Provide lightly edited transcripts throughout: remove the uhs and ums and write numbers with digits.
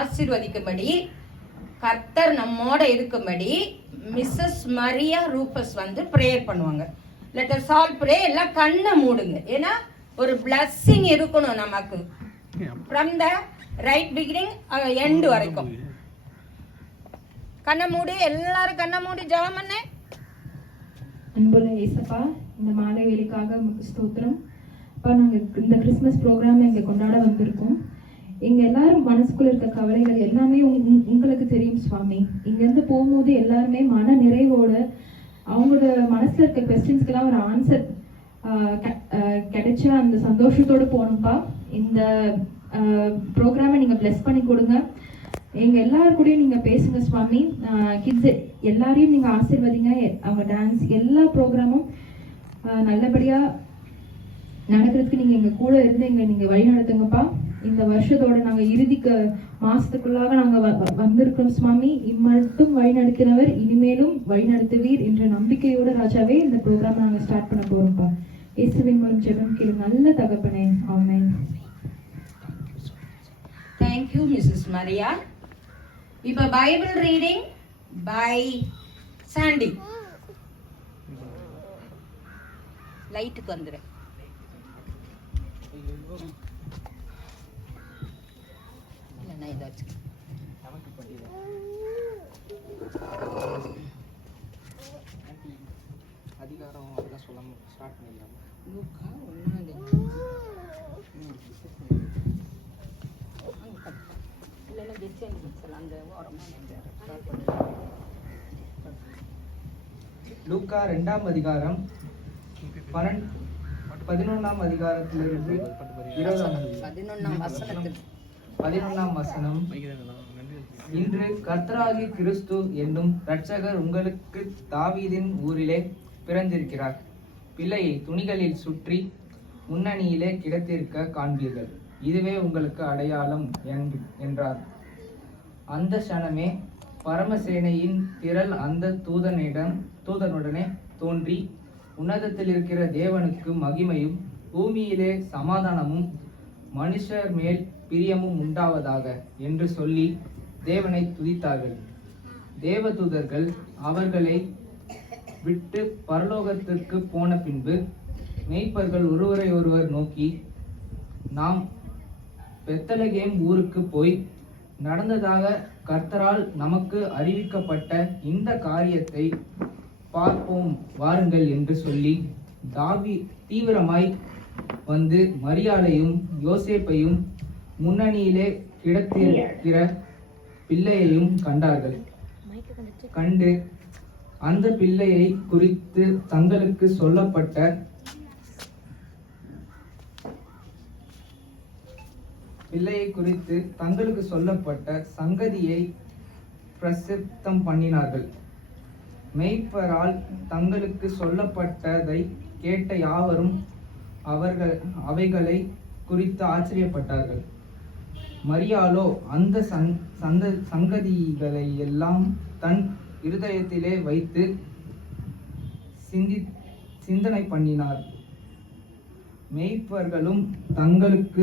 ஆசீர்வதிக்கும்படி, கர்த்தர் நம்மோட இருக்கும்படி மிஸ்ஸஸ் மரியா ரூபஸ் வந்து ப்ரேயர் பண்ணுவாங்க. Let us all pray. எல்லாம் கண்ணை மூடுங்க. ஏன்னா ஒரு பிளஸ்ஸிங் இருக்கணும் நமக்கு from the right beginning end வரைக்கும். கண்ணை மூடி, எல்லாரும் கண்ணை மூடி ஜெபம் பண்ணு. அன்புள்ள ஏசப்பா, இந்த மாலை வேலைக்காக உங்களுக்கு ஸ்தோத்திரம். அப்பா, நாங்கள் இந்த கிறிஸ்மஸ் ப்ரோக்ராம் இங்கே கொண்டாட வந்திருக்கோம். எங்கள் எல்லாரும் மனசுக்குள்ள இருக்க கவலைகள் எல்லாமே உங்களுக்கு தெரியும் சுவாமி. இங்கேருந்து போகும்போது எல்லாருமே மன நிறைவோட அவங்களோட மனசில் இருக்க கொஸ்டின்ஸ்க்கெல்லாம் ஒரு ஆன்சர் கிடைச்ச அந்த சந்தோஷத்தோடு போகணும்ப்பா. இந்த ப்ரோக்ராமை நீங்கள் பிளஸ் பண்ணி கொடுங்க. எங்கள் எல்லாரும் கூடயும் நீங்கள் பேசுங்க சுவாமி. கிட்ஸ் எல்லாரையும் நீங்கள் ஆசீர்வதிங்க. அவங்க டான்ஸ் எல்லா ப்ரோக்ராமும் நல்லபடியாக நடக்கிறதுக்கு நீங்கள் எங்கள் கூட இருந்து நீங்கள் வழி நடத்துங்கப்பா. இந்த வருஷத்தோட நாங்கள் இறுதிக்கு மாசத்துக்குள்ளாக நாங்கள் வந்திருக்கோம் சுவாமி. இம்மட்டும் வழி நடக்கிறவர் இனிமேலும் வழி நடத்துவீர் என்ற நம்பிக்கையோட ராஜாவே இந்த ப்ரோக்ராம் நாங்கள் ஸ்டார்ட் பண்ண போறோம்ப்பா. இயேசுவின் மூலம் ஜெபம் கேளு நல்ல தகப்பனே, ஆமென். Thank you Mrs. Maria. இப்போ பைபிள் ரீடிங் பை சாண்டி. லைட்டுக்கு வந்துரு. அதிகாரம் அதெல்லாம் சொல்ல ஸ்டார்ட் பண்ணிடலாம். லூக்கா 1 லூக்கா 2ஆம் அதிகாரம் 11ஆம் அதிகாரத்திலிருந்து 11ஆம் வசனம். இன்று கர்த்தராகிய கிறிஸ்து என்னும் இரட்சகர் உங்களுக்கு தாவீதின் ஊரிலே பிறந்திருக்கிறார். பிள்ளையை துணிகளில் சுற்றி முன்னணியிலே கிடத்திருக்க காண்பீர்கள். இதுவே உங்களுக்கு அடையாளம் என்றார். அந்த சனமே பரமசேனையின் திரள் அந்த தூதனுடனே தோன்றி, உன்னதத்தில் இருக்கிற தேவனுக்கு மகிமையும் பூமியிலே சமாதானமும் மனுஷர் மேல் பிரியமும் உண்டாவதாக என்று சொல்லி தேவனை துதித்தார்கள். தேவதூதர்கள் அவர்களை விட்டு பரலோகத்திற்கு போன பின்பு மேய்ப்பர்கள் ஒருவரை ஒருவர் நோக்கி, நாம் பெத்லகேம் ஊருக்கு போய் நடந்ததாக கர்த்தரால் நமக்கு அறிவிக்கப்பட்ட இந்த காரியத்தை பார்ப்போம் வாருங்கள் என்று சொல்லி தீவிரமாய் வந்து மரியாளையும் யோசேப்பையும் முன்னணியிலே கிடத்திருக்கிற பிள்ளையையும் கண்டார்கள். கண்டு அந்த பிள்ளையை குறித்து தங்களுக்கு சொல்லப்பட்ட சங்கதியை பிரசித்தம் பண்ணினார்கள். மேய்ப்பரால் தங்களுக்கு சொல்லப்பட்டதை கேட்ட யாவரும் அவைகளை குறித்து ஆச்சரியப்பட்டார்கள். மரியாளோ அந்த சங்கதிகளை எல்லாம் தன் இருதயத்திலே வைத்து சிந்தனை பண்ணினார். மேய்ப்பர்களும் தங்களுக்கு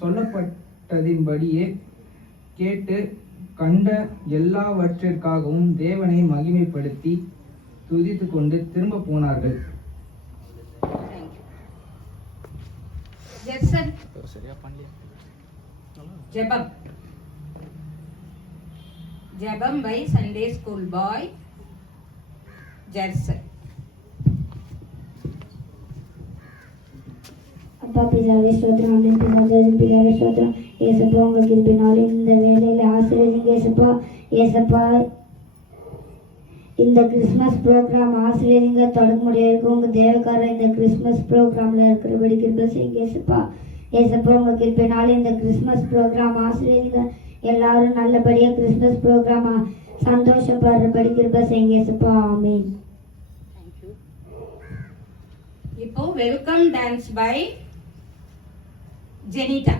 சொல்லப்பட்டதின்படியே கேட்டு கண்ட எல்லாவற்றிற்காகவும் தேவனை மகிமைப்படுத்தி துதித்து கொண்டு திரும்ப போனார்கள். ஜெபம் by Sunday school boy Jerson. அப்பா பிதாவே ஸ்தோத்திரம், அண்ணன் பிதாவே ஸ்தோத்திரம். ஏசப்பா உங்களுக்கு இருப்பினாலும் இந்த வேலையில ஆசீர்வதிங்க ஏசப்பா. ஏசப்பா இந்த கிறிஸ்மஸ் ப்ரோக்ராம் ஆசீர்வதிங்க. தொடர்புடைய இருக்கும் உங்க தேவக்காரர் இந்த கிறிஸ்மஸ் ப்ரோக்ராம்ல இருக்கிறபடி கிருபை செய்யுங்க ஏசப்பா. ஏசப்பா உங்களுக்கு இருப்பினாலும் இந்த கிறிஸ்மஸ் ப்ரோக்ராம் ஆசீர்வதிங்க. எல்லாரும் நல்லபடியா கிறிஸ்மஸ் ப்ரோக்ராம் சந்தோஷப்படுறபடி கிருபை செய்யுங்க ஏசப்பா. ஆமென். இப்போ வெல்கம் டான்ஸ் பை ஜெனிட்டா.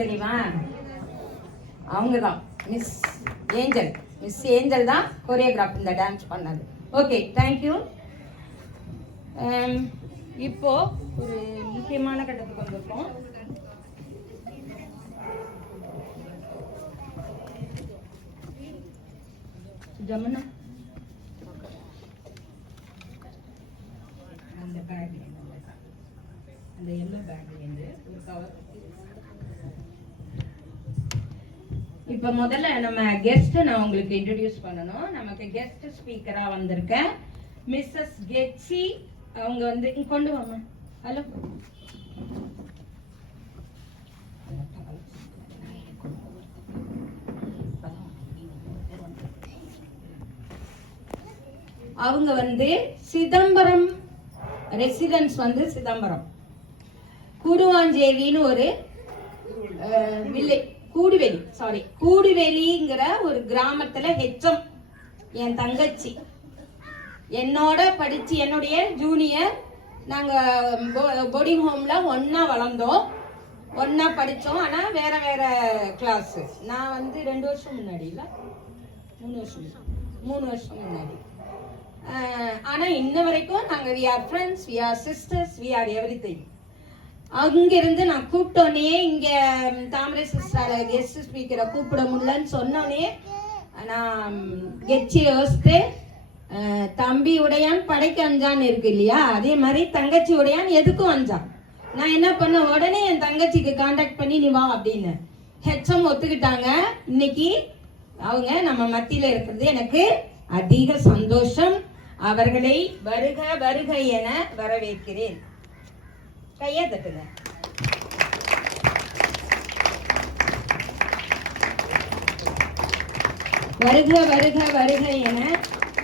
தெரியுமா? அவங்க தான் மிஸ் ஏஞ்சல் தான் கோரியோகிராஃப் இந்த டான்ஸ் பண்ணது. Okay, thank you. இப்போ ஒரு முக்கியமான கட்டத்துக்கு வந்திருக்கோம். ஜமுனா அந்த பேக், அந்த எல்லோ பேக் ஒரு கவர். இப்ப முதல்ல நம்ம கெஸ்ட் நான் உங்களுக்கு இன்ட்ரோடியூஸ் பண்ணணும். நமக்கு கெஸ்ட் ஸ்பீக்கரா வந்திருக்க மிஸ்ஸஸ் கெச்சி. அவங்க வந்து கொண்டு வாங்க. ஹலோ, அவங்க வந்து சிதம்பரம் ரெசிடென்ஸ் வந்து சிதம்பரம் கூடுவாஞ்சேரின்னு ஒரு கூடுவெளிங்கிற ஒரு கிராமத்துல ஹெச்எம். என் தங்கச்சி என்னோட படிச்சு, என்னுடைய ஜூனியர். நாங்க போர்டிங் ஹோம்ல ஒன்னா வளர்ந்தோம், ஒன்னா படிச்சோம். ஆனா வேற வேற கிளாஸ். நான் வந்து 2 வருஷம் முன்னாடி, இல்ல 3 வருஷம் முன்னாடி. ஆனா இன்ன வரைக்கும் நாங்க we are friends, we are sisters, we are everything. அங்கிருந்து நான் கூப்பிட்டோன்னே, இங்க தாமரை சிஸ்டர் கெஸ்ட் ஸ்பீக்கரை கூப்பிட முடியலன்னு சொன்னோன்னே நான் கெச்சி யோசித்து, தம்பி உடையான் படைக்கு அஞ்சான்னு இருக்கு இல்லையா, அதே மாதிரி தங்கச்சி உடையான் எதுக்கும் அஞ்சான். நான் என்ன பண்ண, உடனே என் தங்கச்சிக்கு கான்டாக்ட் பண்ணி நீ வா அப்படின்னு ஹெச்எம் ஒத்துக்கிட்டாங்க. இன்னைக்கு அவங்க நம்ம மத்தியில இருக்கிறது எனக்கு அதிக சந்தோஷம். அவர்களை வருக வருக என வரவேற்கிறேன். கையா தட்டுங்க. வருக வருக வருக என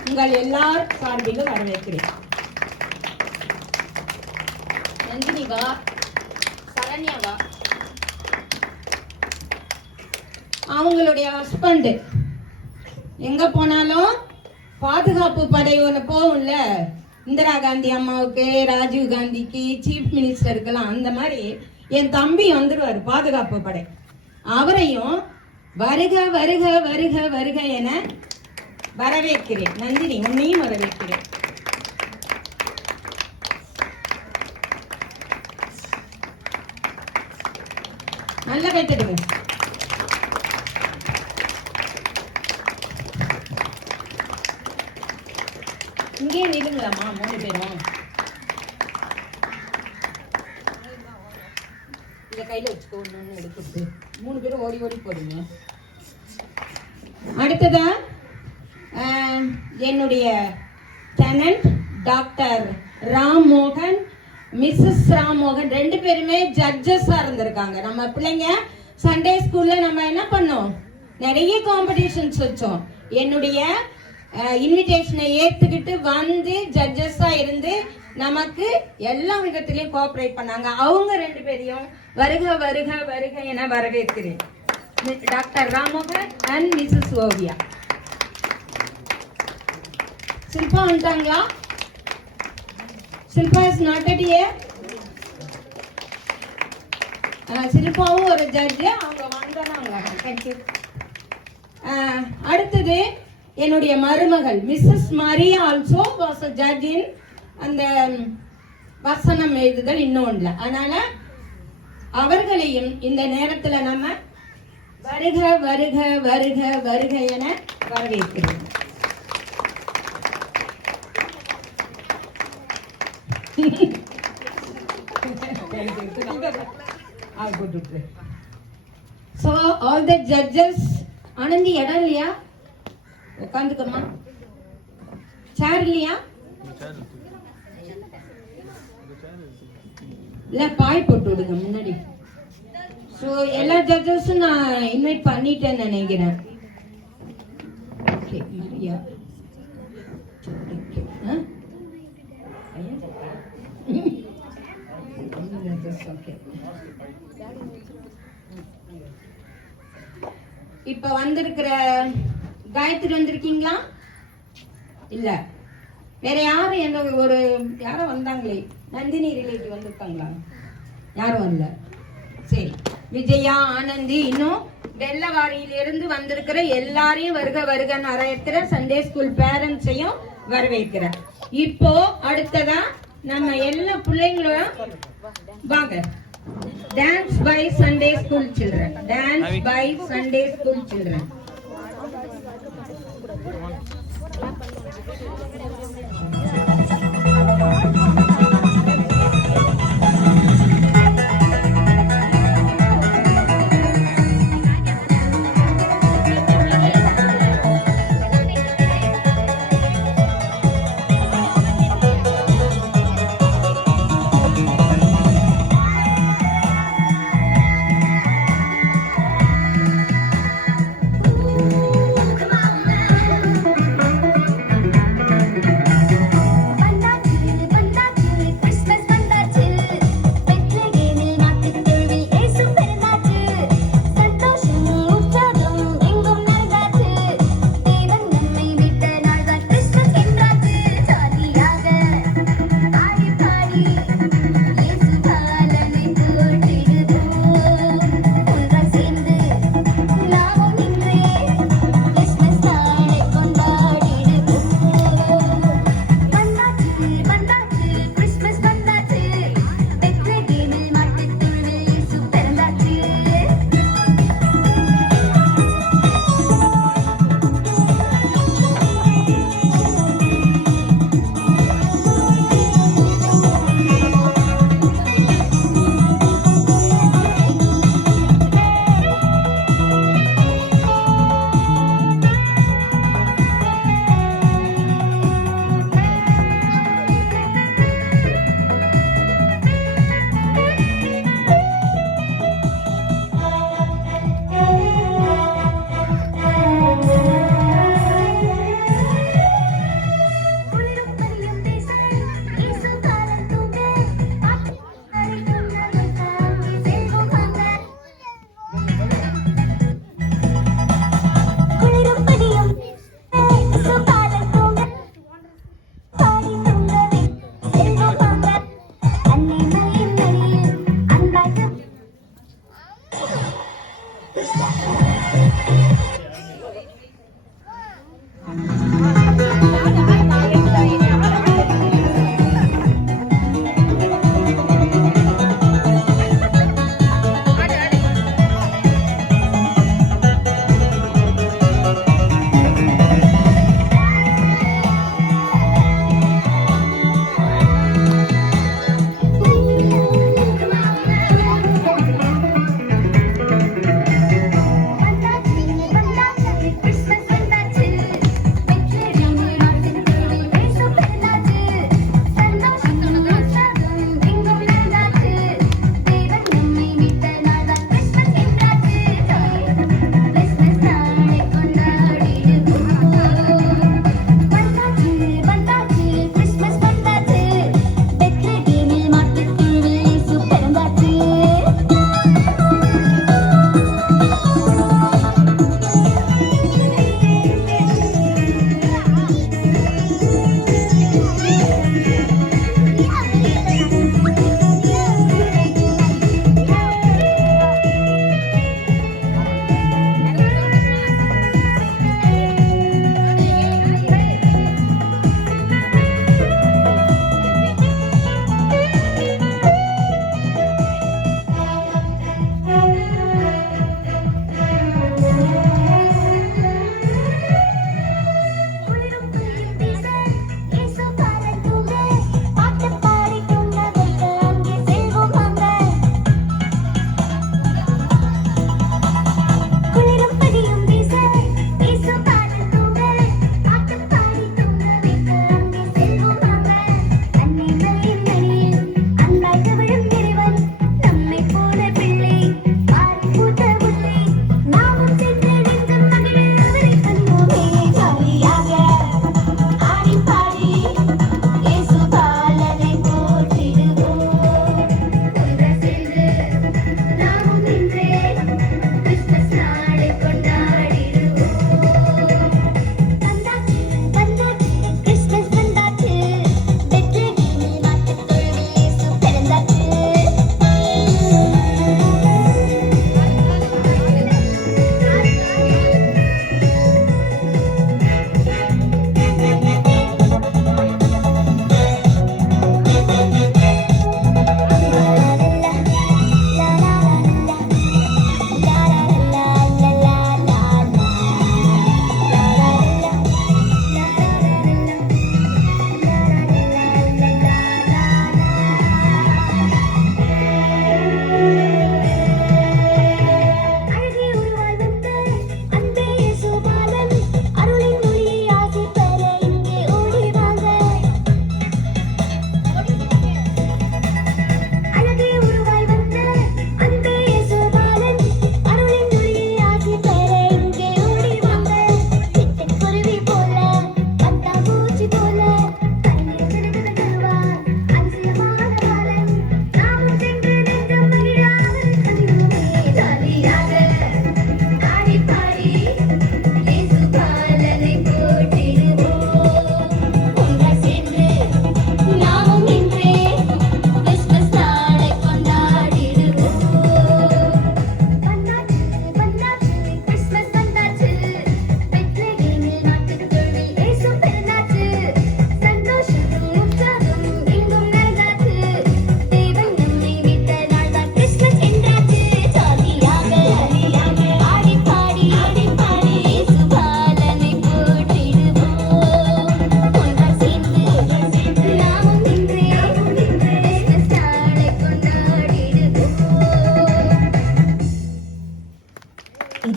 உங்கள் எல்லார் சார்பிலும் வரவேற்கிறேன். நந்தினி வா, சரண்யா வா. அவங்களுடைய ஹஸ்பண்ட் எங்க போனாலும் பாதுகாப்பு படை ஒன்று போகும்ல, இந்திரா காந்தி அம்மாவுக்கு, ராஜீவ் காந்திக்கு, சீஃப் மினிஸ்டருக்கெல்லாம், அந்த மாதிரி என் தம்பி வந்துருவாரு பாதுகாப்பு படை. அவரையும் வருக வருக வருக வருக என வரவேற்கிறேன். நந்தினி, உன்னையும் வரவேற்கிறேன். நல்லா கைத்தடுங்க. இங்கே நிலுங்களாமா 3 பேரும். இத கையில வச்சுக்கோ, ஒண்ணு எடுத்துட்டு 3 பேரும் ஓடி ஓடி போறீங்க. அடுத்ததா என்னுடைய tenant doctor Rammohan, Mrs Rammohan 2 பேருமே ஜட்ஜஸா இருந்திருக்காங்க. நம்ம பிள்ளைங்க சண்டே ஸ்கூல்ல நம்ம என்ன பண்ணோம், நிறைய காம்படிஷன்ஸ் வச்சோம். என்னுடைய இன்விடேஷனை ஏத்துக்கிட்டு வந்து ஜட்ஜஸா இருந்து நமக்கு எல்லா விதத்திலையும் கோஆபரேட் பண்ணாங்க. அவங்க 2 பேரையும் வருக வருக வருக என வரவேற்கிறேன். Doctor Ramohan and Mrs Oviya. Shilpa வந்துட்டாங்களா? Shilpa is not at here. சில்பாவும் ஒரு ஜட்ஜ், அவங்க வந்தாங்க. தேங்க்யூ. அடுத்தது என்னுடைய மருமகள் Mrs Maria also was a judge in அந்த வசனம் எழுதுதல் இன்னொன்றுல. அதனால அவர்களையும் இந்த நேரத்துல நம்ம வருக வருக வருக வருக என வரவேற்கிறோம். So all the judges, Anandhi இடம் இல்லையா? உட்காந்துக்கம்மா. சேர் இல்லையா? இல்ல, பாய் போட்டு விடுங்க முன்னாடி. சோ எல்லா ஜட்ஜஸும் நான் இன்வைட் பண்ணிட்டேன்னு நினைக்கிறேன். ஓகே, மரியா. இப்ப வந்திருக்கிற காயத்ரி வந்திருக்கீங்களா? இல்ல, வேற யாரும் என்ன ஒரு யாரும் வந்தாங்களே, நந்தினி ரிலேட்டிவ் வந்திருக்காங்களா? யாரும் வரல. சரி, விஜயா, ஆனந்தி, இன்னும் வெள்ளவாரியிலிருந்து வந்திருக்கிற எல்லாரையும் வருக வருகன்னு வரவேற்கிற சண்டே ஸ்கூல் பேரண்ட்ஸையும் வரவேற்கிறேன். இப்போ அடுத்ததா நம்ம எல்லா பிள்ளைங்களும் வாங்க. Dance by Sunday school children, dance by Sunday school children.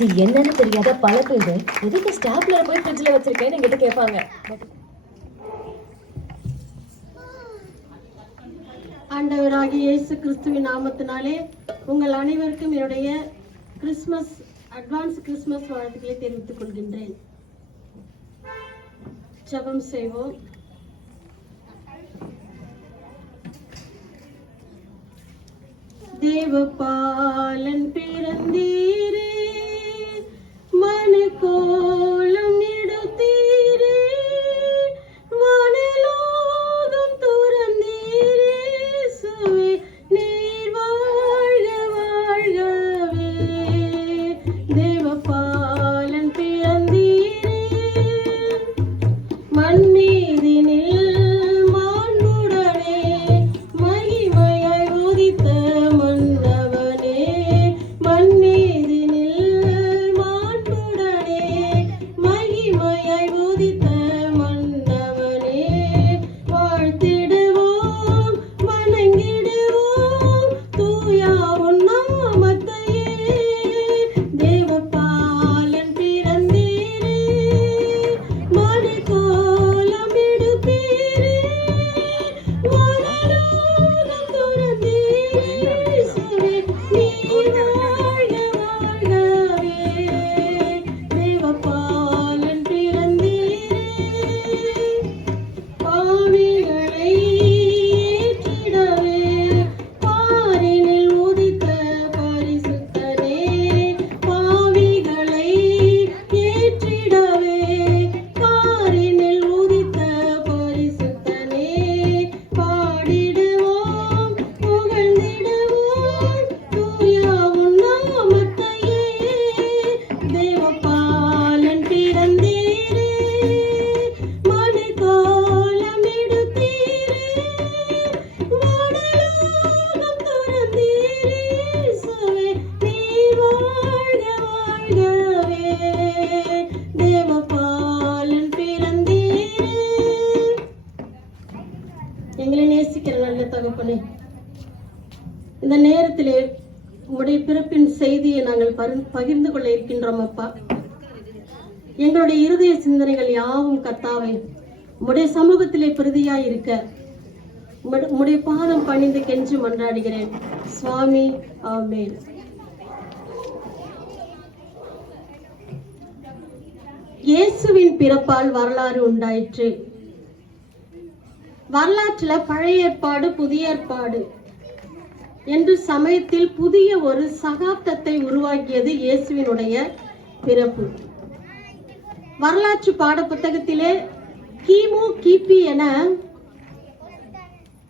இது என்னன்னு தெரியாத பல பேர் எதுக்கு ஸ்டாப்லர் போய் ஃப்ரிட்ஜ்ல வச்சிருக்கேன்னு என்கிட்ட கேட்பாங்க. ஆண்டவராகிய இயேசு கிறிஸ்துவின் நாமத்தினாலே உங்கள் அனைவருக்கும் என்னுடைய அட்வான்ஸ் கிறிஸ்துமஸ் வாழ்த்துக்களை தெரிவித்துக் கொள்கின்றேன். ஜெபம் செய்வோம். தேவபாலன் பிறந்தீரே, மனுக்கோலம் எடுத்தீரே, வானலோகம் துறந்தீரே, சுவே நீர் வாழ்க வாழ்கவே. தேவபாலன் பிறந்தீரே, மண்மீதினில் மாண்புடனே மகிமையாய் உதித்த மன்னவனே, மண்மீதினில் மாண்புடனே மகிமையாய் உதித்த மன்னவனே, வாழ்த்திடுவோம் வணங்கிடுவோம் தூயா உன் நாமத்தையே. தேவபாலன் பிறந்தீரே, மனுக்கோலம் எடுத்தீரே, வானலோகம் துறந்தீரே, சுவே நீர் வாழ்க வாழ்கவே. தேவபாலன் பிறந்தீரே, பாவிகளை ஏற்றிடவே பாரினில் உதித்த பரிசுத்தனே, பாவிகளை ஏற்றிடவே பாரினில் உதித்த பரிசுத்தனே, பாடிடுவோம் புகழ்ந்திடுவோம் தூயா உன் நாமத்தையே. தேவபாலன் பிறந்தீரே, மனுக்கோலம் எடுத்தீரே, வானலோகம் துறந்தீரே, சுவே நீர் வாழ்க வாழ்கவே. தேவபாலன் பிறந்தீரே. எங்களை நேசிக்கிற நல்ல தகப்பனே, இந்த நேரத்திலே உம்முடைய பிறப்பின் செய்தியை நாங்கள் பகிர்ந்து கொள்ள இருக்கின்றோம் அப்பா. எங்களுடைய இருதய சிந்தனைகள் யாவும் கர்த்தாவே உம்முடைய சமூகத்திலே பிரதியாய் இருக்க உம்முடைய பாதம் பணிந்து கெஞ்சி மன்றாடுகிறேன் சுவாமி. ஆமென். இயேசுவின் பிறப்பால் வரலாறு உண்டாயிற்று. வரலாற்றுல பழைய ஏற்பாடு புதிய ஏற்பாடு என்று சமயத்தில் புதிய ஒரு சகாப்தத்தை உருவாக்கியது இயேசுவினுடைய பிறப்பு. வரலாற்று பாட புத்தகத்திலே கிமு கிபி என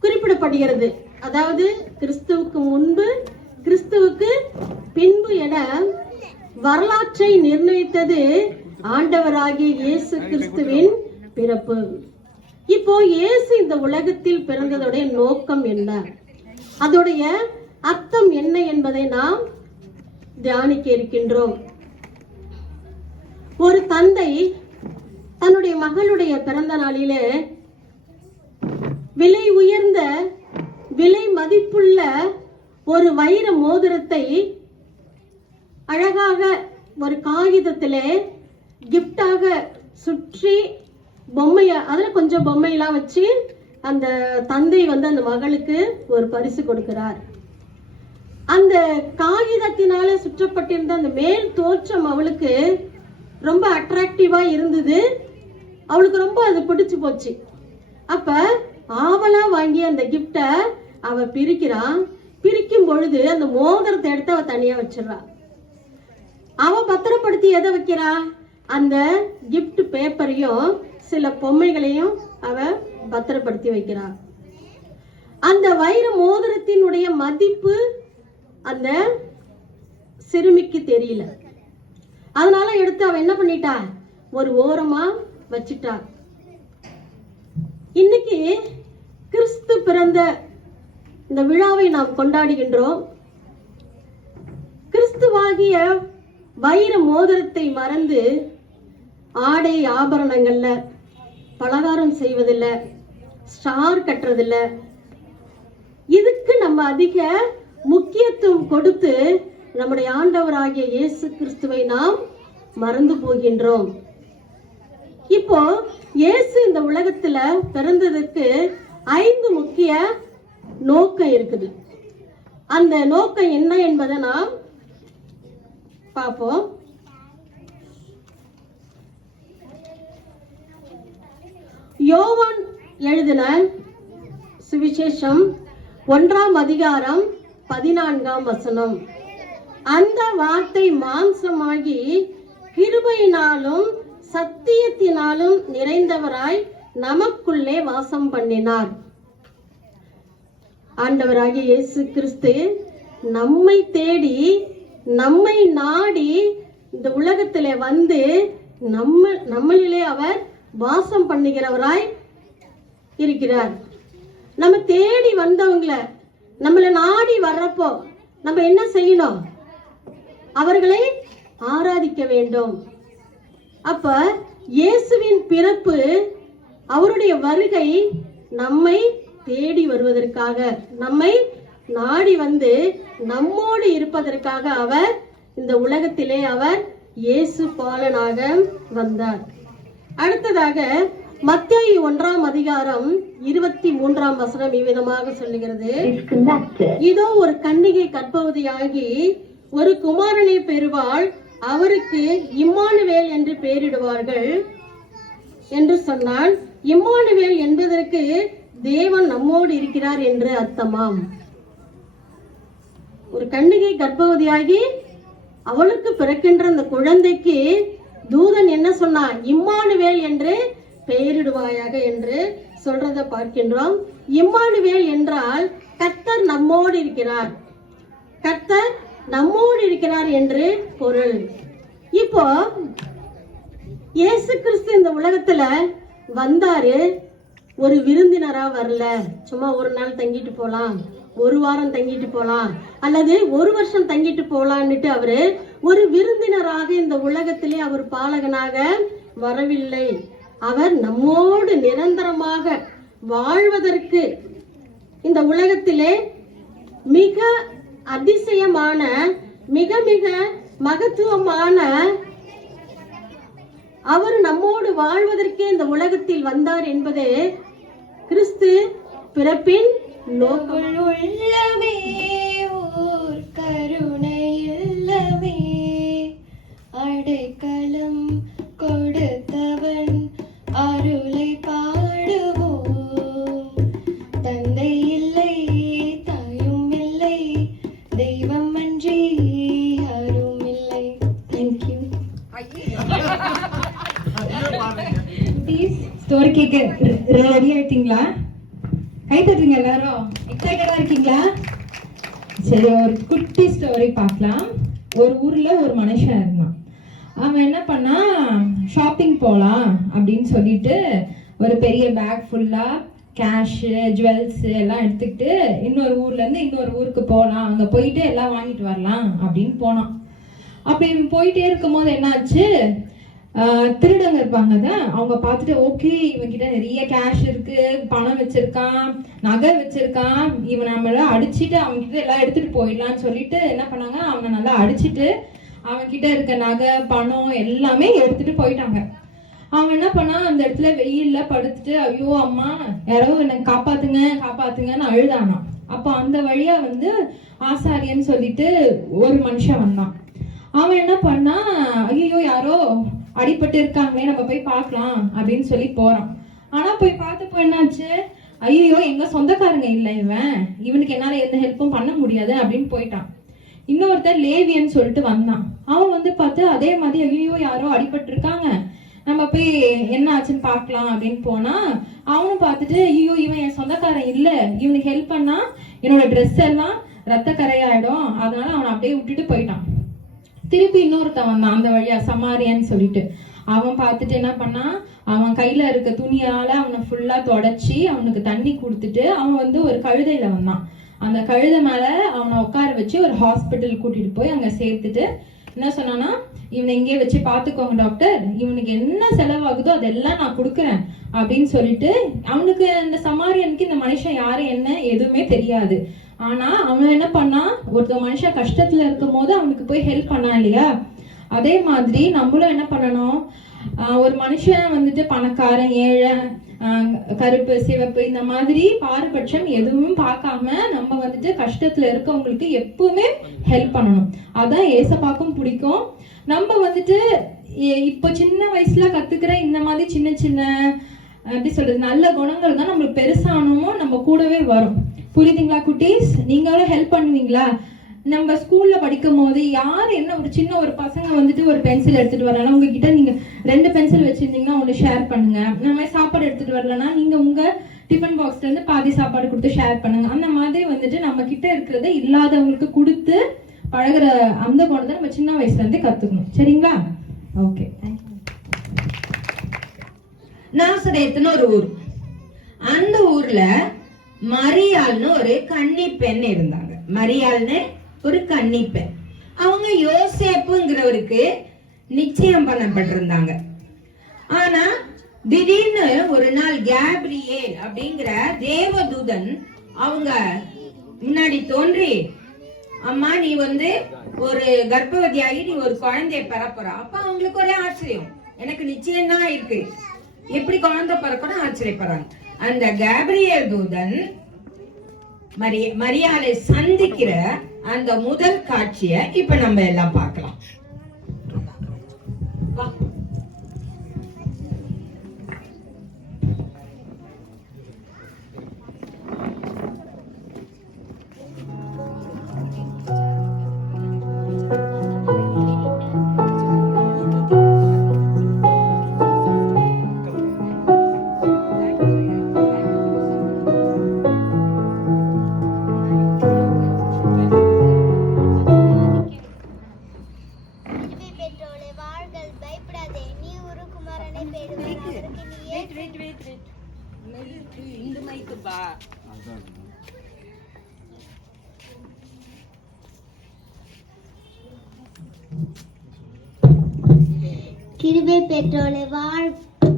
குறிப்பிடப்படுகிறது. அதாவது கிறிஸ்துவுக்கு முன்பு கிறிஸ்துவுக்கு பின்பு என வரலாற்றை நிர்ணயித்தது ஆண்டவராகிய இயேசு கிறிஸ்துவின் பிறப்பு. இப்போ இயேசு இந்த உலகத்தில் பிறந்ததுடைய நோக்கம் என்ன, அதோடைய அர்த்தம் என்ன என்பதை நாம் தியானிக்க இருக்கின்றோம். ஒரு தந்தை தன்னுடைய மகளுடைய பிறந்த நாளிலே விலை உயர்ந்த விலை மதிப்புள்ள ஒரு வைர மோதிரத்தை அழகாக ஒரு காகிதத்திலே கிஃப்டாக சுற்றி அதுல கொஞ்சம் பொம்மையெல்லாம் வச்சு அந்த தந்தை அந்த மகளுக்கு ஒரு பரிசு கொடுக்கிறார். அந்த காகிதத்தினால சுற்றப்பட்டிருந்த அந்த மேல் தோற்றம் அவளுக்கு ரொம்ப அட்ராக்டிவா இருந்தது. அவளுக்கு ரொம்ப அது பிடிச்சு போச்சு. அப்ப ஆவலா வாங்கி அந்த கிஃப்ட அவ பிரிக்கும் பொழுது அந்த மோதிரத்தை எடுத்து அவ தனியா வச்சிடறா. அவ பத்திரப்படுத்தி எதை வைக்கிறா, அந்த கிஃப்ட் பேப்பரையும் சில பொம்மைகளையும் அவ பத்திரப்படுத்தி வைக்கிறார். அந்த வைர மோதிரத்தினுடைய மதிப்பு அந்த சிறுமிக்கு தெரியல. அதனால எடுத்து அவ என்ன பண்ணிட்டா, ஒரு ஓரமா வச்சிட்டா. இன்னைக்கு கிறிஸ்து பிறந்த இந்த விழாவை நாம் கொண்டாடுகின்றோம். கிறிஸ்துவாகிய வைர மோதிரத்தை மறந்து ஆடை ஆபரணங்கள்ல பலகாரம் செய்வதில்ல, ஸ்டார் கட்டுறதில்ல. இதுக்கு நம்ம அதிக முக்கியத்துவம் கொடுத்து நம்முடைய ஆண்டவராகிய இயேசு கிறிஸ்துவை நாம் மறந்து போகின்றோம். இப்போ இயேசு இந்த உலகத்துல பிறந்ததற்கு 5 முக்கிய நோக்கம் இருக்குது. அந்த நோக்கம் என்ன என்பதை நாம் பார்ப்போம். யோவான் எழுதின சுவிசேஷம் 1ஆம் அதிகாரம் 14ஆம் வசனம். அந்த வார்த்தை மாம்சமாகி கிருபையினாலும் சத்தியத்தினாலும் நிறைந்தவராய் நமக்குள்ளே வாசம் பண்ணினார். ஆண்டவராகிய இயேசு கிறிஸ்து நம்மை தேடி நம்மை நாடி இந்த உலகத்திலே வந்து நம்மளிலே அவர் வாசம் பண்ணுகிறவராய் இருக்கிறார். நம்ம தேடி வந்தவங்களை நம்மளை நாடி வர்றப்போ நம்ம என்ன செய்யணும்? அவர்களை ஆராதிக்க வேண்டும். அப்ப இயேசுவின் பிறப்பு, அவருடைய வருகை நம்மை தேடி வருவதற்காக, நம்மை நாடி வந்து நம்மோடு இருப்பதற்காக அவர் இந்த உலகத்திலே அவர் இயேசு பாலனாக வந்தார். அடுத்ததாக மத்தேயு 1ஆம் அதிகாரம் 23ஆம் வசனம் இவ்விதமாக சொல்லுகிறது. இதோ ஒரு கன்னிகை கர்ப்பவதியாகி ஒரு குமாரனை பெறுவாள், அவருக்கு இம்மானுவேல் என்று பெயரிடுவார்கள் என்று சொன்னால், இம்மானுவேல் என்பதற்கு தேவன் நம்மோடு இருக்கிறார் என்று அர்த்தமாம். ஒரு கன்னிகை கர்ப்பவதியாகி அவளுக்கு பிறக்கின்ற அந்த குழந்தைக்கு தூதன் என்ன சொன்னான்? இம்மானுவேல் என்று பெயரிடுவாயாக என்று சொல்றத பார்க்கின்றோம். இம்மானுவேல் என்றால் கர்த்தர் நம்மோடு இருக்கிறார், கர்த்தர் நம்மோடு இருக்கிறார் என்று பொருள். இப்போ இயேசு கிறிஸ்து இந்த உலகத்துல வந்தாரு, ஒரு விருந்தினரா வரல. சும்மா ஒரு நாள் தங்கிட்டு போலாம், ஒரு வாரம் தங்கிட்டு போலாம், அல்லது ஒரு வருஷம் தங்கிட்டு போலான்னுட்டு அவரு ஒரு விருந்தினராக இந்த உலகத்திலே அவர் பாலகனாக வரவில்லை. அவர் நம்மோடு நிரந்தரமாக வாழ்வதற்கு இந்த உலகத்திலே மிக அதிசயமான, மிக மிக மகத்துவமான, அவர் நம்மோடு வாழ்வதற்கே இந்த உலகத்தில் வந்தார் என்பதே கிறிஸ்து பிறப்பின் நோக்கம். உள்ளமே ஓர் கருணை இல்லமே, அடைக்கலம் கொடுத்தவன் அருளை பாடுவோம். தந்தை இல்லை, தாயும் இல்லை, தெய்வம் அன்றி யாரும் இல்லை. தேங்க்யூ. ஸ்டோரி கேட்க ரெடி ஆயிட்டீங்களா? கை தட்டுங்க எல்லாரும். எக்ஸைட்டடா இருக்கீங்களா? சரி, ஒரு குட்டி ஸ்டோரி பார்க்கலாம். ஒரு ஊர்ல ஒரு மனுஷன் இருந்தான். அவன் என்ன பண்ணா, ஷாப்பிங் போலாம் அப்படின்னு சொல்லிட்டு ஒரு பெரிய பேக் ஃபுல்லா கேஷ், ஜுவல்ஸ் எல்லாம் எடுத்துக்கிட்டு இன்னொரு ஊர்ல இருந்து இன்னொரு ஊருக்கு போகலாம், அங்க போயிட்டு எல்லாம் வாங்கிட்டு வரலாம் அப்படின்னு போனான். அப்படி போயிட்டே இருக்கும் போது என்னாச்சு, திருடங்க இருப்பாங்க தான், அவங்க பார்த்துட்டு ஓகே இவன் கிட்ட நிறைய கேஷ் இருக்கு, பணம் வச்சிருக்கான், நகை வச்சிருக்கான், இவன் நம்மள அடிச்சுட்டு அவன் கிட்ட எல்லாம் எடுத்துட்டு போயிடலான்னு சொல்லிட்டு என்ன பண்ணாங்க, அவனை நல்லா அடிச்சுட்டு அவன் கிட்ட இருக்க நகை, பணம் எல்லாமே எடுத்துட்டு போயிட்டாங்க. அவன் என்ன பண்ணா, அந்த இடத்துல வெயில்ல படுத்துட்டு ஐயோ அம்மா யாரோ என்னை காப்பாத்துங்க காப்பாத்துங்கன்னு அழுதானான். அப்போ அந்த வழியா வந்து ஆசாரியன்னு சொல்லிட்டு ஒரு மனுஷன் வந்தான். அவன் என்ன பண்ணா, ஐயோ யாரோ அடிபட்டு இருக்காங்களே, நம்ம போய் பார்க்கலாம் அப்படின்னு சொல்லி போறான். ஆனா போய் பார்த்தப்போ என்னாச்சு, ஐயோ எங்க சொந்தக்காரங்க இல்லை, இவனுக்கு என்னால எந்த ஹெல்ப்பும் பண்ண முடியாது அப்படின்னு போயிட்டான். இன்னொருத்தர் லேவியன்னு சொல்லிட்டு வந்தான். அவன் வந்து பார்த்து அதே மாதிரி ஐயோ யாரோ அடிபட்டு இருக்காங்க, நம்ம போய் என்ன ஆச்சுன்னு பார்க்கலாம் அப்படின்னு போனா, அவனும் பார்த்துட்டு ஐயோ இவன் என் சொந்தக்காரன் இல்லை, இவனுக்கு ஹெல்ப் பண்ணா என்னோட ட்ரெஸ் எல்லாம் ரத்த கரையாயிடும், அதனால அவனை அப்படியே விட்டுட்டு போயிட்டான். திருப்பி இன்னொருத்தன் வந்தான் அந்த வழியா, சமாரியன்னு சொல்லிட்டு. அவன் பார்த்துட்டு என்ன பண்ணா, அவன் கையில இருக்க துணியால அவனை ஃபுல்லா தொடச்சி அவனுக்கு தண்ணி கொடுத்துட்டு அவன் வந்து ஒரு கழுதையில வந்தான். அந்த கழுதை மேல அவனை உட்கார வச்சு ஒரு ஹாஸ்பிட்டல் கூட்டிட்டு போய் அங்க சேர்த்துட்டு என்ன சொன்னானா, இவனை இங்கே வச்சு பாத்துக்கோங்க டாக்டர், இவனுக்கு என்ன செலவாகுதோ அதெல்லாம் நான் கொடுக்குறேன் அப்படின்னு சொல்லிட்டு, அவனுக்கு இந்த சமாரியனுக்கு இந்த மனுஷன் யாரு என்ன எதுவுமே தெரியாது. ஆனா அவன் என்ன பண்ணான், ஒருத்த மனுஷன் கஷ்டத்துல இருக்கும் போது அவனுக்கு போய் ஹெல்ப் பண்ணான் இல்லையா? அதே மாதிரி நம்மளும் என்ன பண்ணணும், ஒரு மனுஷன் வந்துட்டு பணக்காரன் ஏழை கருப்பு சிவப்பு இந்த மாதிரி பாரபட்சம் எதுவும் பார்க்காம நம்ம வந்துட்டு கஷ்டத்துல இருக்கவங்களுக்கு எப்பவுமே ஹெல்ப் பண்ணணும். அதான் ஏசப்பாக்கும் பிடிக்கும். நம்ம வந்துட்டு இப்போ சின்ன வயசுல கத்துக்கிற இந்த மாதிரி சின்ன சின்ன எப்படி சொல்றது நல்ல குணங்கள் தான் நம்மளுக்கு பெருசானமோ நம்ம கூடவே வரும். புரியுதுங்களா குட்டீஸ்? நீங்களும் ஹெல்ப் பண்ணுவீங்களா? நம்ம ஸ்கூல்ல படிக்கும் போது யார் என்ன ஒரு சின்ன ஒரு பசங்க வந்துட்டு ஒரு பென்சில் எடுத்துட்டு வரலன்னா உங்ககிட்ட நீங்க 2 பென்சில் வச்சிருந்தீங்கன்னா ஒன்று ஷேர் பண்ணுங்க. இந்த மாதிரி சாப்பாடு எடுத்துட்டு வரலன்னா நீங்க உங்க டிஃபன் பாக்ஸ்ல இருந்து பாதி சாப்பாடு கொடுத்து ஷேர் பண்ணுங்க. அந்த மாதிரி வந்துட்டு நம்ம கிட்ட இருக்கிறத இல்லாதவங்களுக்கு கொடுத்து பழகுற அந்த குணத்தை நம்ம சின்ன வயசுல இருந்தே கத்துக்கணும். சரிங்களா? ஓகே. நாசரேத்துன்னு ஒரு ஊர். அந்த ஊர்ல மரியாள்னு ஒரு கன்னி பெண் இருந்தாங்க. மரியாள்னு ஒரு கன்னி பெண். அவங்க யோசேப்புங்கிறவருக்கு நிச்சயம் பண்ணப்பட்டிருந்தாங்க. ஆனா திடீர்னு ஒரு நாள் கேப்ரியேல் அப்படிங்கிற தேவதூதன் அவங்க முன்னாடி தோன்றி, அம்மா நீ வந்து ஒரு கர்ப்பவதியாகி நீ ஒரு குழந்தைய பெறப்போற. அப்ப அவங்களுக்கு ஒரே ஆச்சரியம், எனக்கு நிச்சயம் தான் இருக்கு, எப்படி குழந்தை பிறக்கணும் ஆச்சரியப்படுறாங்க. அந்த கேப்ரியேல் தூதன் மரியாளை சந்திக்கிற அந்த முதல் காட்சியை இப்ப நம்ம எல்லாம் பார்க்கலாம்.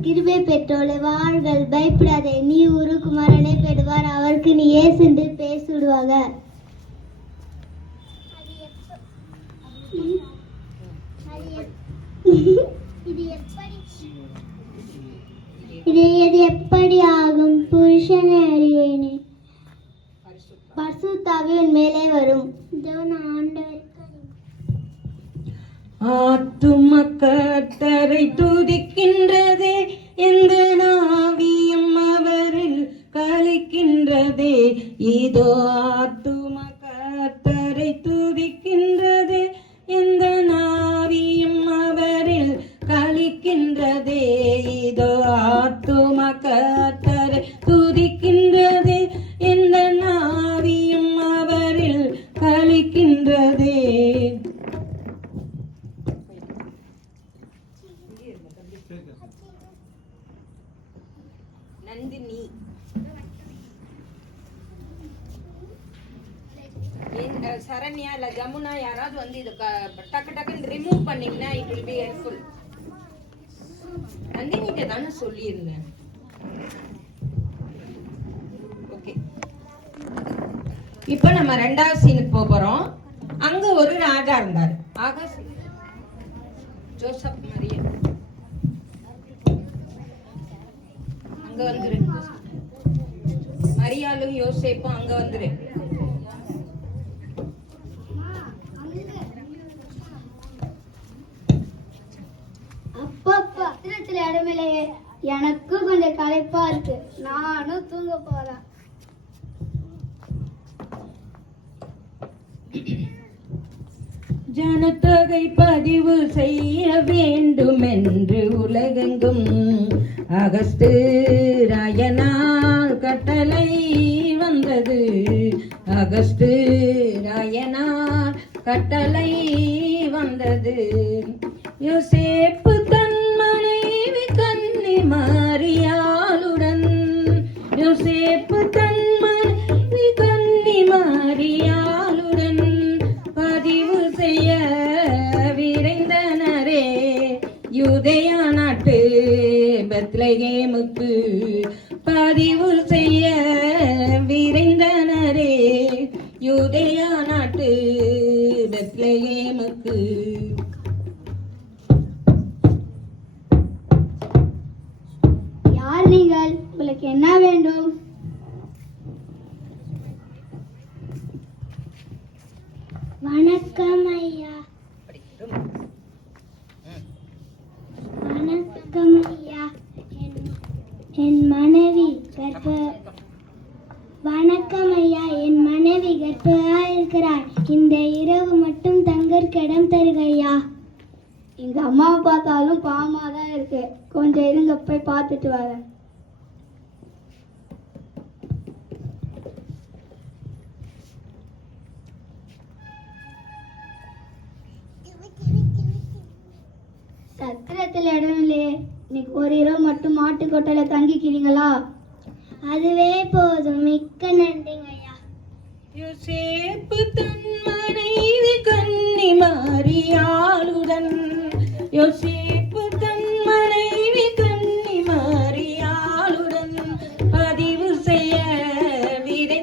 கிருபை பெற்றோளே வாழ்கள் பயப்படாதே, நீ ஒரு குமாரனை பெறுவார், அவருக்கு நீ இயேசு என்று பெயர் சூடுவாங்க. இது எப்படி ஆகும்? புருஷனை அறியேனே, பரிசுத்தாவியின் மேலே வரும். ஆத்தும கர்த்தரை துதிக்கின்றதே, எந்த நாவியும் அவரில் கலிக்கின்றதே. இதோ ஆத்தும கர்த்தரை துதிக்கின்றதே, எந்த நாவியும் அவரில் கலிக்கின்றதே. இதோ ஆத்தும கர்த்தரை துதிக்கின்றதே, எந்த நாவியும் அவரில் கலிக்கின்றதே. நந்தினி சரண்யா இல்ல ஜமுனா யாராவது வந்து இது டக்கு டக்குன்னு ரிமூவ் பண்ணீங்கன்னா இட் வில் பி ஹெல்ப்ஃபுல். நந்தினிட்ட தானே சொல்லியிருந்தேன். ஓகே, இப்ப நம்ம 2வது சீனுக்கு போறோம். அங்க ஒரு ராஜா இருந்தாரு, ஜோசப் மரியா. அங்க வந்துரு, மரியாளும் யோசேப்பும் அங்க வந்துரு. அப்பா இடமில்லையே, எனக்கு கொஞ்சம் களைப்பா இருக்கு, நானும் தூங்க போறேன். ஜனத்தொகை பதிவு செய்ய வேண்டும் என்று உலகெங்கும் அகஸ்து ராயனால் கட்டளை வந்தது. அகஸ்து ராயனால் கட்டளை வந்தது. யோசேப்பு தன் மனைவி கன்னி மரியாளுடன், யோசேப்பு தன் மனைவி கன்னி மரியாளுடன் பதிவு செய்ய விரைந்தனரே. யூதேயா நாட்டு பெத்லகேமுக்கு பதிவு செய்ய விரைந்தனரே. வணக்கம் ஐயா. அப்படி ரொம்ப. வணக்கம் ஐயா. என் மனைவி வணக்கம் ஐயா. என் மனைவி கர்ப்பமாக இருக்கிறார். இந்த இரவு மட்டும் தங்கற்கு இடம் தருக ஐயா. எங்க அம்மாவை பார்த்தாலும் பாவமா தான் இருக்கு. கொஞ்சம் இருங்க, போய் பார்த்துட்டு வரேன். சத்திரத்தில் இடம் இல்லையே. இன்னைக்கு ஒரு இரவு மட்டும் மாட்டுக்கொட்டையில தங்கிக்கிறீங்களா? அதுவே போதும். மிக்க நன்றிங்க ஐயா. யோசேப்பு தன் மனைவி கன்னிமாரியாளுடன் யோசேப்பு தன் மனைவி கன்னிமாரியாளுடன் பதிவு செய்ய விரை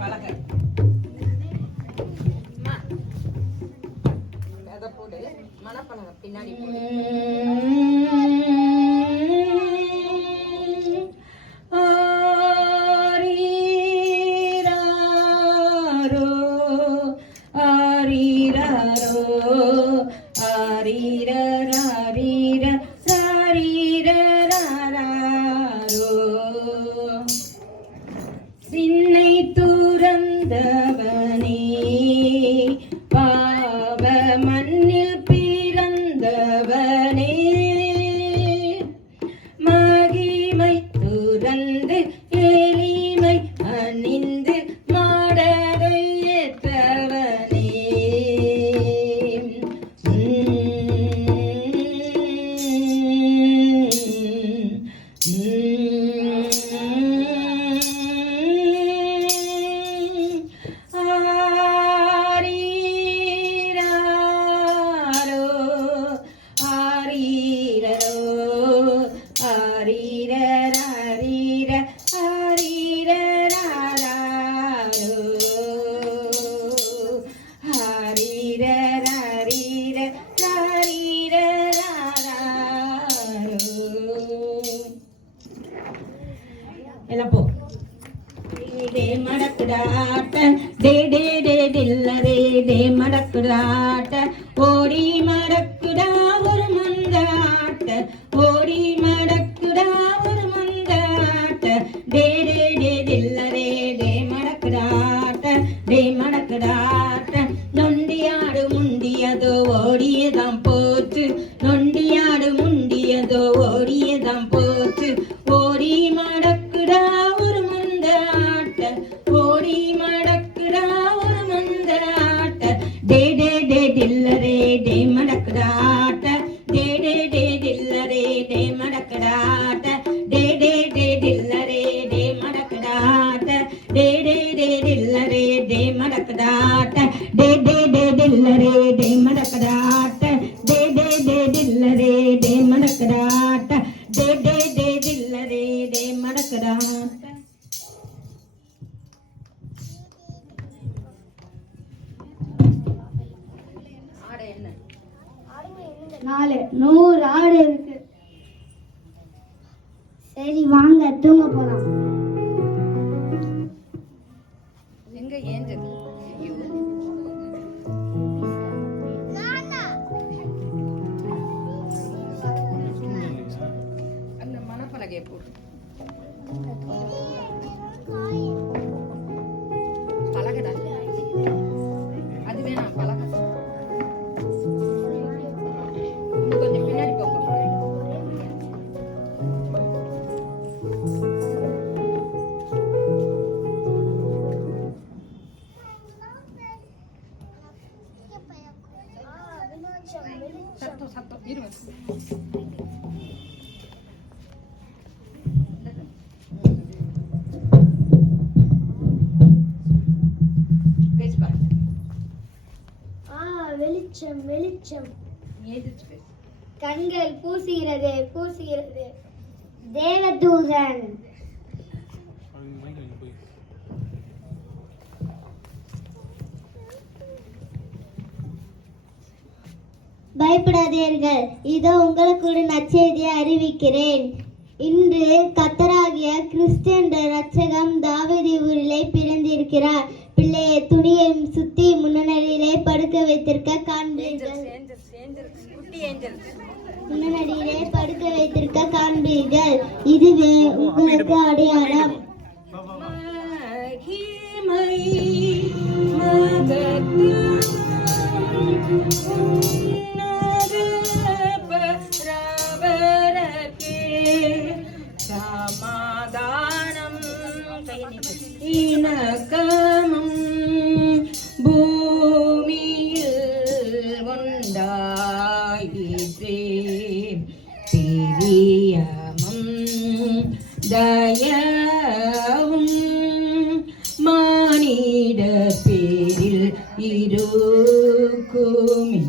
பலக அதை போடு, மனப்பலக பின்னாடி போடு. சின்னை துறந்தவனே பாவ மண்ணில் பிறந்தவனே மகிமை துறந்து எளிமை அணிந்து மாடரை ஏற்றவனே எல்லாம் போ. டே மடக்குடாட்ட டே டே டே டில்லரே டே மடக்குடாட்ட ஓடி மடக்குடா ஒரு மந்தாட்ட ஓடி மடக்குடா ஒரு மந்தாட்ட டே டே டே டில்லரே டே மடக்குடாட்ட டே மடக்குடாட்ட நொண்டியாடு முண்டியதோ ஓடியதாம் போச்சு நொண்டியாடு முண்டியதோ ஓடியதாம் போச்சு ஓடி மடக்குடா ஒரு மந்தாட்ட ஓடி மடக்குடா ஒரு மந்தாட்ட டே டே டே டில்லரே டே மடக்குடாட்ட டே டே டே டில்லரே டே மடக்குடாட்ட டே டே டே டில்லரே டே மடக்குடாட்ட டே டே டே டில்லரே டே மடக்குடாட்ட டே டே டே டில்லரே டே மடக்குடாட்ட டே டே டே டில்லரே டே மடக்குடாட்ட டே டே டே டில்லரே டே மடக்குடாட்ட. ஆடு என்ன? 100 ஆடு இருக்கு. சரி வாங்க தூங்க போலாம். எங்க ஏஞ்சது? ஐயோ. அந்த மனப்பலகையை போடு. பலகடா அது வேணாம் பலகை. இன்னும் கொஞ்சம் பின்னாடி போங்க. சத்தம் சத்தம் இரு. வெளிச்சம் வெளிச்சம் ஏதிச்சு பேசு. கண்கள் பூசுகிறது பூசுகிறது. தேவதூதன் பயப்படாதீர்கள், இதோ உங்களுக்கு ஒரு நற்செய்தியை அறிவிக்கிறேன். இன்று கர்த்தராகிய கிறிஸ்து என்ற இரட்சகம் தாவீது ஊரிலே பிறந்திருக்கிறார். பிள்ளையை துணியை சுத்தி முன்னணியிலே படுக்க முன்னடியிலே படுக்க வைத்திருக்க காண்பீர்கள். இதுவே உங்களுக்கு அடையாளம். மகிமை மகத்துவம் பரபரக்கே சமாதானம் இணக்கமும் பூமியில் உண்டாயிற்றே. பிரியமும் தயவும் மானிட பேரில் இருக்குமே.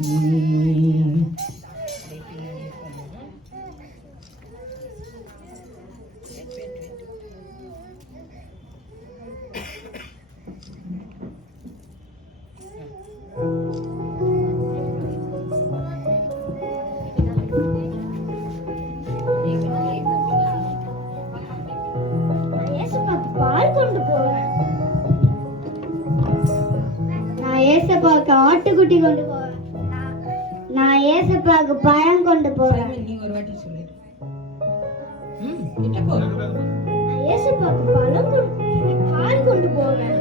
பால் கொண்டு போவேன். நான் ஏசப்பாவுக்கு ஆட்டுக்குட்டி கொண்டு போவேன். நான் ஏசப்பாவுக்கு பழம் கொண்டு போவேன். நீ ஒரு வாட்டி சொல்லிடு. கிட்ட போ. நான் ஏசப்பாவுக்கு பால் கொண்டு போவேன்.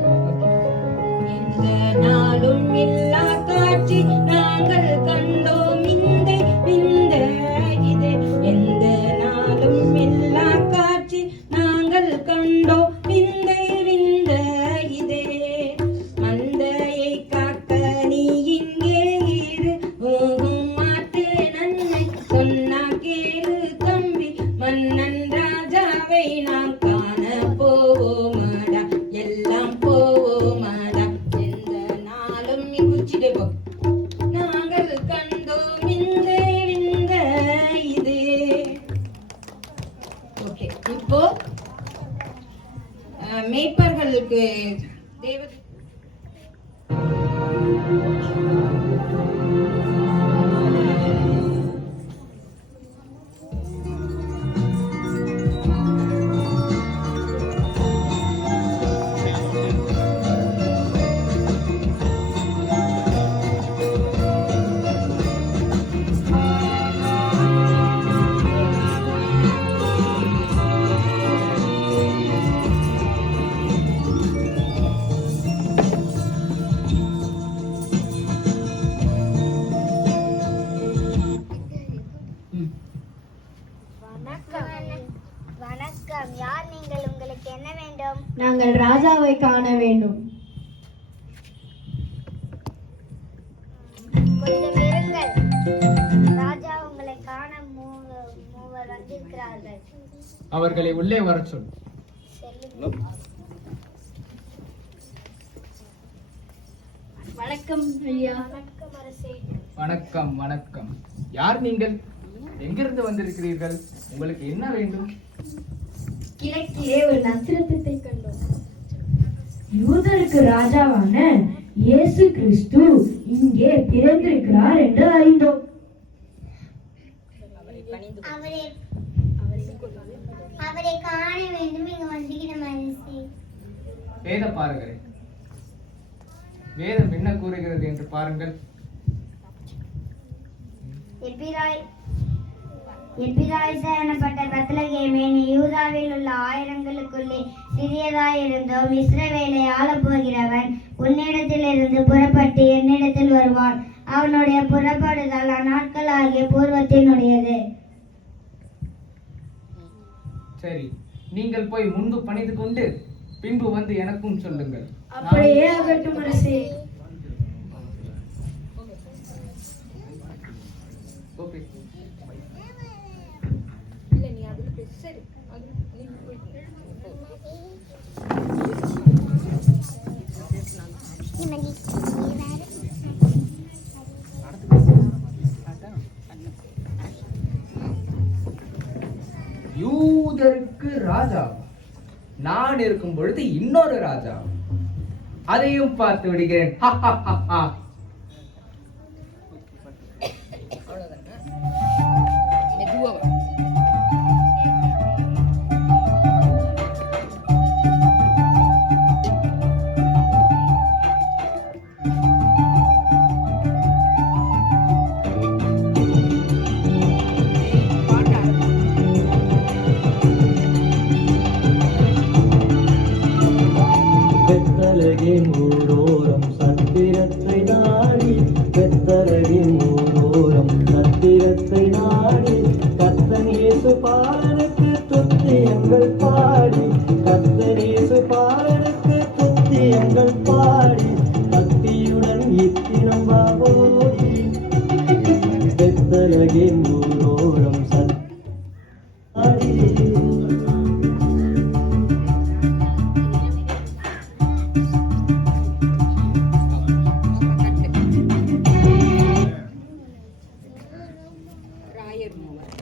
எந்த நாளும் எல்லா காட்சி நாங்கள் கண்டோம் இந்த இது. எந்த நாளும் எல்லா காட்சி நாங்கள் கண்டோம் இந்த இதே. மந்தையை காக்க நீ இங்கே இரு, போகும் மாட்டு நன்மை சொன்னா கேளு தம்பி. மன்னன் ராஜாவை நாம் காண போவோமாடா, எல்லாம் போவோமாடா. எந்த நாளும் நீ குச்சிட்டு போ. நாங்கள் கண்டோம் இந்த இது. ஓகே, இப்போ மேய்ப்பர்களுக்கு தேவ வணக்கம். யார் நீங்கள்? உங்களுக்கு என்ன வேண்டும்? நாங்கள் ராஜாவை காண வேண்டும். கொஞ்சம் இருங்கள். ராஜா உங்களை காண மூவர் வந்திருக்கிறார்கள். அவர்களை உள்ளே வரச் சொல். வணக்கம் ஐயா. வணக்கம் அரசே. வணக்கம் வணக்கம். யார் நீங்கள்? எங்கிருந்து வந்திருக்கிறீர்கள்? உங்களுக்கு என்ன வேண்டும்? கிழக்கிலே ஒரு நட்சத்திரத்தை கண்டோம். யூதருக்கு ராஜாவான இயேசு கிறிஸ்து இங்கே பிறந்திருக்கிறார் என்று அறிந்தோம். அவரை காண வேண்டும். இங்க வந்திருக்கிறோம் அரசே. வேத பாருங்கள். வேதம் என்ன கூறுகிறது என்று பாருங்கள். எப்பிராயிசா எனப்பட்ட பெத்லகேமே, நீ யூதாவில் உள்ள ஆயிரங்களுக்குள்ளே சிறியதாய் இருந்தோம். இஸ்ரவேலை ஆளப் போகிறவன் உன்னிடத்திலிருந்து புறப்பட்டு என்னிடத்தில் வருவான். அவனுடைய புறப்படுதல் அந்நாட்களாகிய பூர்வத்தினுடையது. சரி, நீங்கள் போய் முன்பு பணிந்து கொண்டு பின்பு வந்து எனக்கும் சொல்லுங்கள். அப்படியே ஆகட்டும் அரசே. ஓகே. யூதருக்கு ராஜா நான் இருக்கும் பொழுது இன்னொரு ராஜா, அதையும் பார்த்து விடுகிறேன். பெத்தலகின் ஊரோரம் சத்திரத்தை நாடி பெத்தலகின் ஊரோரம் சத்திரத்தை நாடி கத்தனேசு பாலனுக்கு துத்தியங்கள் பாடி கத்தனேசு பாலனுக்கு துத்தியங்கள் பாடி பக்தியுடன் இத்தினம் வாவோடி பெத்தலகின் ஊரோரம் சத்தி ராயர் மூவர்.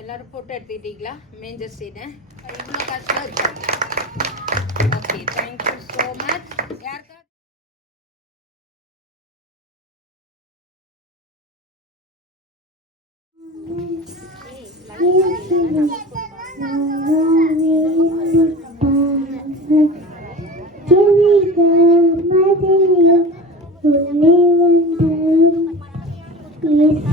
எல்லாரும் போட்டோ எடுத்துக்கிட்டீங்களா? மேஞ்சர் சீனு இவ்வளோ கஷ்டம் இருக்காங்க. Okay, thank you so much. யாருக்கா Yes,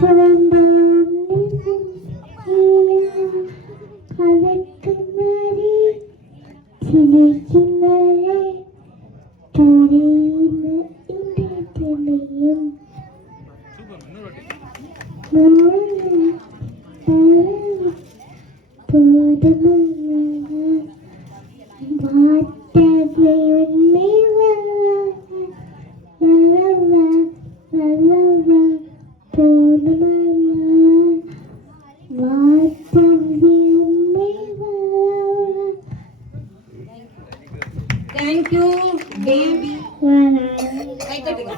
தேங்க்யூ பேபி. கை தட்டுங்க.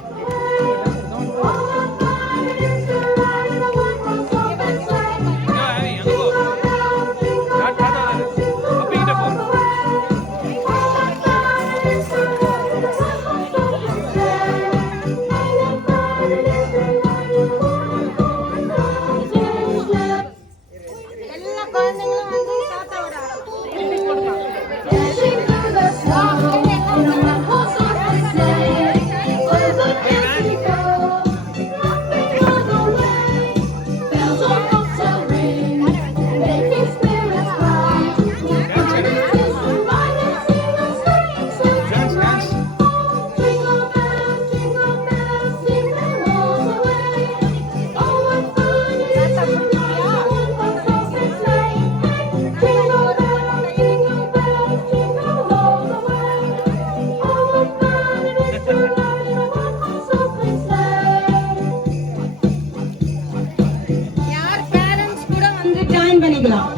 எல்லா குழந்தைங்களும் வந்து தாத்தாவோட திருப்பி கொடுப்பாங்க. யார் பேரண்ட்ஸ் கூட வந்து ஜாயின் பண்ணிக்கலாம்.